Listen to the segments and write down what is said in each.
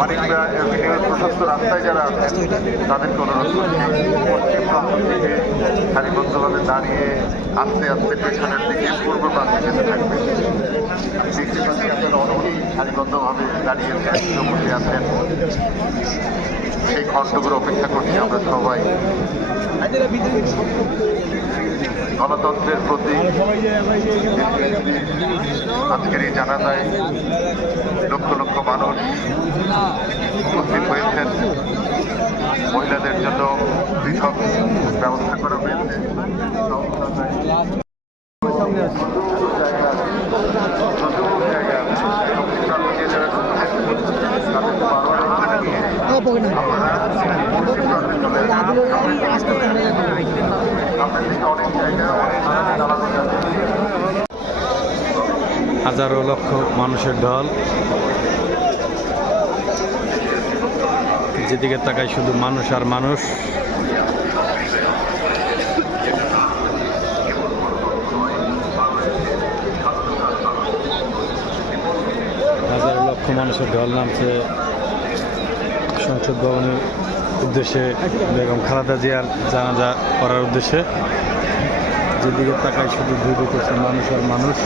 মানিকরা এভিনিউর প্রশস্ত রাস্তায় যারা আছেন, তাদেরকে অনুরোধ করছি পশ্চিম থেকে সারিবদ্ধভাবে দাঁড়িয়ে আস্তে আস্তে পেছনের দিকে, পূর্ব প্রান্তে যেতে থাকবে। দেখতে পাচ্ছি আপনারা দাঁড়িয়েছেন আছেন সেই অপেক্ষা করছি আমরা সবাই। গণতন্ত্রের প্রতি আজকের এই জানাজায় লক্ষ লক্ষ মানুষ উপস্থিত হয়েছেন। মহিলাদের জন্য পৃথক ব্যবস্থা করা হয়েছে। হাজারো লক্ষ মানুষের ঢল। যেদিকে তাকাই শুধু মানুষ আর মানুষ। হাজারো লক্ষ মানুষের ঢল নামছে সংসদ ভবনের উদ্দেশ্যে বেগম খালেদা জিয়ার জানাজা করার উদ্দেশ্যে। যেদিকে তাকায় শুধু দুই মানুষ আর মানুষ।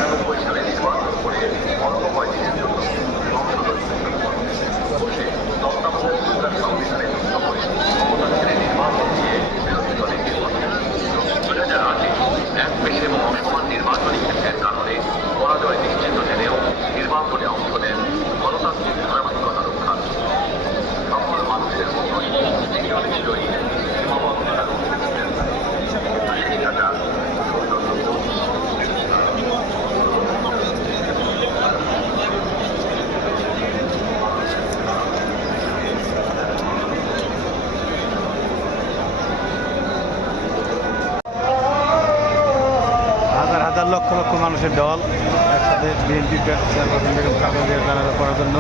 মানুষের দল, একসাথে বিএনপি চেয়ারপারসন করার জন্য।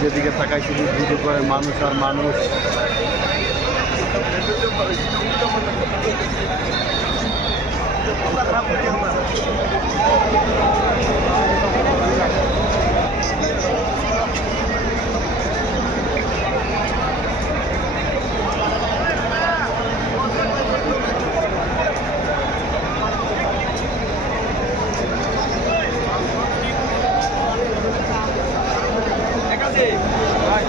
যেদিকে তাকাই শুধু ভিডিও করে মানুষ আর মানুষ।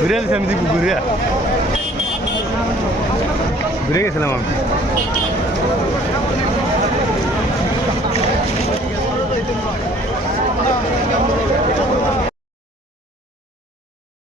ঘুরে আমি ঘুরে। ঘুরে গেছিলাম আমি।